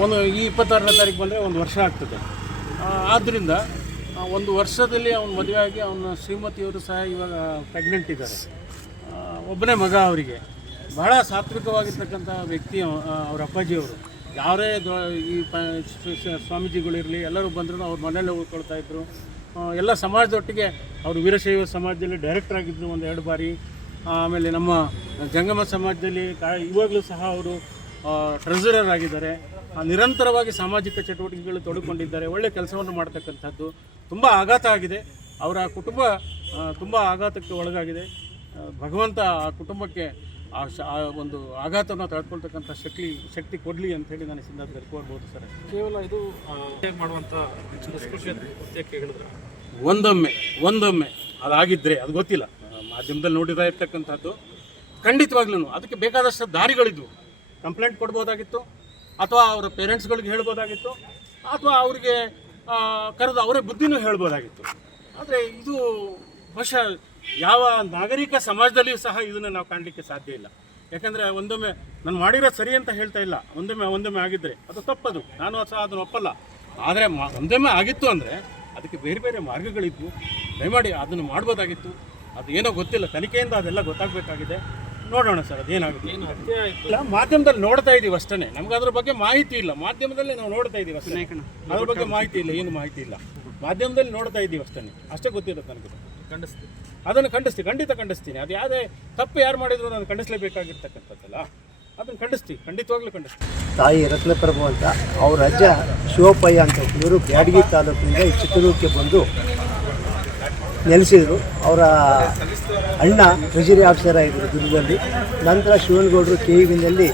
ಈ 26ನೇ ತಾರೀಕು ಬಂದರೆ ಒಂದು ವರ್ಷ ಆಗ್ತದೆ. ಆದ್ದರಿಂದ ಒಂದು ವರ್ಷದಲ್ಲಿ ಅವನು ಮದುವೆ ಆಗಿ ಅವನ ಶ್ರೀಮತಿಯವರು ಸಹ ಇವಾಗ ಪ್ರೆಗ್ನೆಂಟ್ ಇದ್ದಾರೆ. ಒಬ್ಬನೇ ಮಗ ಅವರಿಗೆ. ಬಹಳ ಸಾತ್ವಿಕವಾಗಿರ್ತಕ್ಕಂಥ ವ್ಯಕ್ತಿ ಅವ್ರ ಅಪ್ಪಾಜಿಯವರು. ಯಾರೇ ಈ ಸ್ವಾಮೀಜಿಗಳಿರಲಿ ಎಲ್ಲರೂ ಬಂದರೂ ಅವ್ರ ಮನೇಲಿ ಉಳ್ಕೊಳ್ತಾಯಿದ್ರು. ಎಲ್ಲ ಸಮಾಜದೊಟ್ಟಿಗೆ ಅವರು ವೀರಶೈವ ಸಮಾಜದಲ್ಲಿ ಡೈರೆಕ್ಟರ್ ಆಗಿದ್ದರು 1-2 ಬಾರಿ. ಆಮೇಲೆ ನಮ್ಮ ಜಂಗಮ ಸಮಾಜದಲ್ಲಿ ಇವಾಗಲೂ ಸಹ ಅವರು ಟ್ರೆಸರರ್ ಆಗಿದ್ದಾರೆ. ನಿರಂತರವಾಗಿ ಸಾಮಾಜಿಕ ಚಟುವಟಿಕೆಗಳು ತೊಡಕೊಂಡಿದ್ದಾರೆ. ಒಳ್ಳೆಯ ಕೆಲಸವನ್ನು ಮಾಡ್ತಕ್ಕಂಥದ್ದು. ತುಂಬ ಆಘಾತ ಆಗಿದೆ. ಅವರ ಕುಟುಂಬ ತುಂಬ ಆಘಾತಕ್ಕೆ ಒಳಗಾಗಿದೆ. ಭಗವಂತ ಆ ಕುಟುಂಬಕ್ಕೆ ಆ ಒಂದು ಆಘಾತವನ್ನು ತಡೆದುಕೊಳ್ತಕ್ಕಂಥ ಶಕ್ತಿ ಕೊಡಲಿ ಅಂತೇಳಿ ನಾನು ಸಿದ್ಧಾಂತ ಕರ್ಕೊಳ್ಬೋದು ಸರ್. ಕೇವಲ ಇದು ಮಾಡುವಂಥ ಹೇಳಿದ್ರೆ ಒಂದೊಮ್ಮೆ ಅದಾಗಿದ್ದರೆ ಅದು ಗೊತ್ತಿಲ್ಲ, ಮಾಧ್ಯಮದಲ್ಲಿ ನೋಡಿದ ಇರ್ತಕ್ಕಂಥದ್ದು. ಖಂಡಿತವಾಗ್ಲೂ ಅದಕ್ಕೆ ಬೇಕಾದಷ್ಟು ದಾರಿಗಳಿದ್ವು. ಕಂಪ್ಲೇಂಟ್ ಕೊಡ್ಬೋದಾಗಿತ್ತು, ಅಥವಾ ಅವರ ಪೇರೆಂಟ್ಸ್ಗಳಿಗೆ ಹೇಳ್ಬೋದಾಗಿತ್ತು, ಅಥವಾ ಅವರಿಗೆ ಕರೆದು ಅವರೇ ಬುದ್ಧಿನೂ ಹೇಳ್ಬೋದಾಗಿತ್ತು. ಆದರೆ ಇದು ಬಹುಶಃ ಯಾವ ನಾಗರಿಕ ಸಮಾಜದಲ್ಲಿಯೂ ಸಹ ಇದನ್ನು ನಾವು ಕಾಣಲಿಕ್ಕೆ ಸಾಧ್ಯ ಇಲ್ಲ. ಯಾಕಂದರೆ ಒಂದೊಮ್ಮೆ ನಾನು ಮಾಡಿರೋದು ಸರಿ ಅಂತ ಹೇಳ್ತಾ ಇಲ್ಲ. ಒಂದೊಮ್ಮೆ ಆಗಿದ್ದರೆ ಅದು ತಪ್ಪದು, ನಾನು ಸಹ ಅದನ್ನು ಒಪ್ಪಲ್ಲ. ಆದರೆ ಒಂದೊಮ್ಮೆ ಆಗಿತ್ತು ಅಂದರೆ ಅದಕ್ಕೆ ಬೇರೆ ಬೇರೆ ಮಾರ್ಗಗಳಿದ್ವು. ದಯಮಾಡಿ ಅದನ್ನು ಮಾಡ್ಬೋದಾಗಿತ್ತು. ಅದು ಏನೋ ಗೊತ್ತಿಲ್ಲ, ತನಿಖೆಯಿಂದ ಅದೆಲ್ಲ ಗೊತ್ತಾಗಬೇಕಾಗಿದೆ. ನೋಡೋಣ ಸರ್ ಅದೇನಾಗುತ್ತೆ. ಇಲ್ಲ, ಮಾಧ್ಯಮದಲ್ಲಿ ನೋಡ್ತಾ ಇದ್ದೀವಿ ಅಷ್ಟೇ. ನಮ್ಗೆ ಅದ್ರ ಬಗ್ಗೆ ಮಾಹಿತಿ ಇಲ್ಲ. ಮಾಧ್ಯಮದಲ್ಲಿ ನಾವು ನೋಡ್ತಾ ಇದ್ದೀವಿ ಅಷ್ಟೇ. ಅದ್ರ ಬಗ್ಗೆ ಮಾಹಿತಿ ಇಲ್ಲ, ಏನು ಮಾಹಿತಿ ಇಲ್ಲ. ಮಾಧ್ಯಮದಲ್ಲಿ ನೋಡ್ತಾ ಇದ್ದೀವಿ ಅಷ್ಟೇ ಗೊತ್ತಿರುತ್ತೆ ನನಗೆ. ಅದನ್ನು ಖಂಡಿತ ಖಂಡಿಸ್ತೀನಿ. ಅದು ಯಾವುದೇ ತಪ್ಪು ಯಾರು ಮಾಡಿದ್ರು ನಾನು ಖಂಡಿಸಲೇಬೇಕಾಗಿರ್ತಕ್ಕಂಥದ್ದಲ್ಲ. ಅದನ್ನು ಖಂಡಿತವಾಗ್ಲೂ ಖಂಡಿಸ್ತೀನಿ. ತಾಯಿ ರತ್ನಪ್ರಭು ಅಂತ, ಅವ್ರ ಅಜ್ಜ ಶಿವಪ್ಪಯ್ಯ ಅಂತ, ಇವರು ಬ್ಯಾಡಗಿ ತಾಲೂಕಿನಿಂದ ಈ ಚಿತ್ರದುರ್ಗಕ್ಕೆ ಬಂದು ನೆಲೆಸಿದರು. ಅವರ ಅಣ್ಣ ಟ್ರೆಜರಿ ಆಫೀಸರ್ ಆಗಿದ್ದರು ದುರ್ಗದಲ್ಲಿ. ನಂತರ ಶಿವನಗೌಡರು KEBನಲ್ಲಿ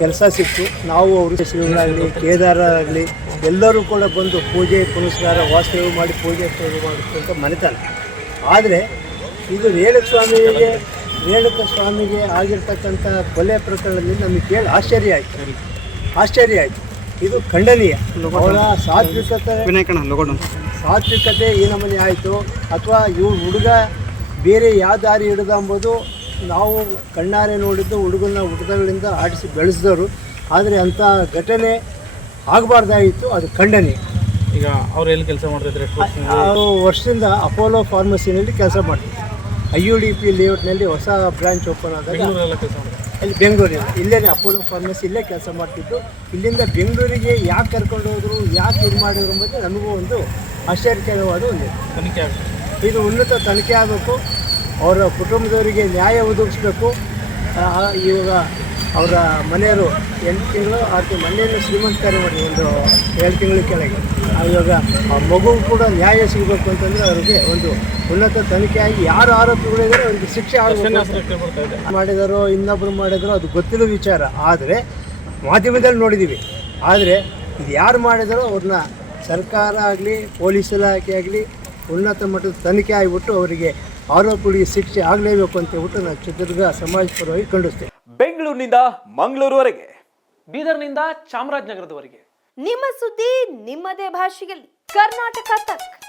ಕೆಲಸ ಸಿಕ್ತು. ನಾವು ಅವರು ಶ್ರೀಗಳಾಗಲಿ ಕೇದಾರರಾಗಲಿ ಎಲ್ಲರೂ ಕೂಡ ಬಂದು ಪೂಜೆ ಪುನಸ್ಕಾರ ವಾಸ್ತವ್ಯ ಮಾಡಿ ಪೂಜೆ ಮಾಡುತ್ತಂತ ಮನೆತನ. ಆದರೆ ಇದು ರೇಣುಕ ಸ್ವಾಮಿಗೆ ಆಗಿರ್ತಕ್ಕಂಥ ಕೊಲೆ ಪ್ರಕರಣದಲ್ಲಿ ನಮಗೆ ಕೇಳಿ ಆಶ್ಚರ್ಯ ಆಯಿತು. ಇದು ಖಂಡನೀಯ. ಅವರ ಸಾತ್ವಿಕತೆ ಈ ನಮೂನೆ ಆಯಿತು, ಅಥವಾ ಇವ್ರು ಹುಡುಗ ಬೇರೆ ಯಾವ ದಾರಿ ಹಿಡಿದ ಎಂಬುದು ನಾವು ಕಣ್ಣಾರೆ ನೋಡಿದ್ದು. ಹುಡುಗನ ಹುಡುಗಗಳಿಂದ ಆಡಿಸಿ ಬೆಳೆಸಿದವರು. ಆದರೆ ಅಂಥ ಘಟನೆ ಆಗಬಾರ್ದಾಗಿತ್ತು. ಅದು ಖಂಡನೀಯ. ಈಗ ಅವ್ರು ಎಲ್ಲಿ ಕೆಲಸ ಮಾಡ್ತಿದ್ರೆ? ಅವರು ವರ್ಷದಿಂದ ಅಪೋಲೋ ಫಾರ್ಮಸಿನಲ್ಲಿ ಕೆಲಸ ಮಾಡ್ತಿದ್ರು. IUDP ಲೇಔಟ್ನಲ್ಲಿ ಹೊಸ ಬ್ರಾಂಚ್ ಓಪನ್ ಆದಾಗ ಅಲ್ಲಿ ಬೆಂಗಳೂರಿನ ಇಲ್ಲೇ ಅಪೋಲೋ ಫಾರ್ಮಸಿ ಇಲ್ಲೇ ಕೆಲಸ ಮಾಡ್ತಿದ್ದು. ಇಲ್ಲಿಂದ ಬೆಂಗಳೂರಿಗೆ ಯಾಕೆ ಕರ್ಕೊಂಡು ಹೋದರು, ಯಾಕೆ ಇದು ಮಾಡಿದ್ರು ಎಂಬುದು ನನಗೂ ಒಂದು ಆಶ್ಚರ್ಯಕರವಾದ ಒಂದು ತನಿಖೆ ಆಗಬೇಕು. ಇದು ಉನ್ನತ ತನಿಖೆ ಆಗಬೇಕು. ಅವರ ಕುಟುಂಬದವರಿಗೆ ನ್ಯಾಯ ಒದಗಿಸ್ಬೇಕು. ಇವಾಗ ಅವರ ಮನೆಯವರು 8 ತಿಂಗಳು 6 ತಿಂಗಳು ಮನೆಯನ್ನು ಶ್ರೀಮಂತಕಾರಿ ಮಾಡಿ ಒಂದು 2 ತಿಂಗಳ ಕೆಳಗೆ. ಇವಾಗ ಆ ಮಗುವು ಕೂಡ ನ್ಯಾಯ ಸಿಗಬೇಕು ಅಂತಂದರೆ ಅವರಿಗೆ ಒಂದು ಉನ್ನತ ತನಿಖೆ ಆಗಿ ಯಾರು ಆರೋಪಿಗಳಿದ್ದಾರೆ ಅವರಿಗೆ ಶಿಕ್ಷೆ ಮಾಡಿದಾರೋ ಇನ್ನೊಬ್ಬರು ಮಾಡಿದಾರೋ ಅದು ಗೊತ್ತಿಲ್ಲ ವಿಚಾರ. ಆದರೆ ಮಾಧ್ಯಮದಲ್ಲಿ ನೋಡಿದ್ದೀವಿ. ಆದರೆ ಇದು ಯಾರು ಮಾಡಿದಾರೋ ಅವ್ರನ್ನ ಸರ್ಕಾರ ಆಗಲಿ ಪೊಲೀಸ್ ಇಲಾಖೆ ಆಗಲಿ ಉನ್ನತ ಮಟ್ಟದ ತನಿಖೆ ಆಗಿಬಿಟ್ಟು ಅವರಿಗೆ ಆರೋಪಿಗಳಿಗೆ ಶಿಕ್ಷೆ ಆಗಲೇಬೇಕು ಅಂತ ಹೇಳ್ಬಿಟ್ಟು ನಾವು ಚಿತ್ರದುರ್ಗ ಸಮಾಜ ಪರವಾಗಿ ಖಂಡಿಸ್ತೇವೆ. ಬೆಂಗಳೂರಿನಿಂದ ಮಂಗಳೂರುವರೆಗೆ, ಬೀದರ್ನಿಂದ ಚಾಮರಾಜನಗರದವರೆಗೆ ನಿಮ್ಮ ಸುದ್ದಿ ನಿಮ್ಮದೇ ಭಾಷೆಯಲ್ಲಿ. ಕರ್ನಾಟಕ ತಕ್.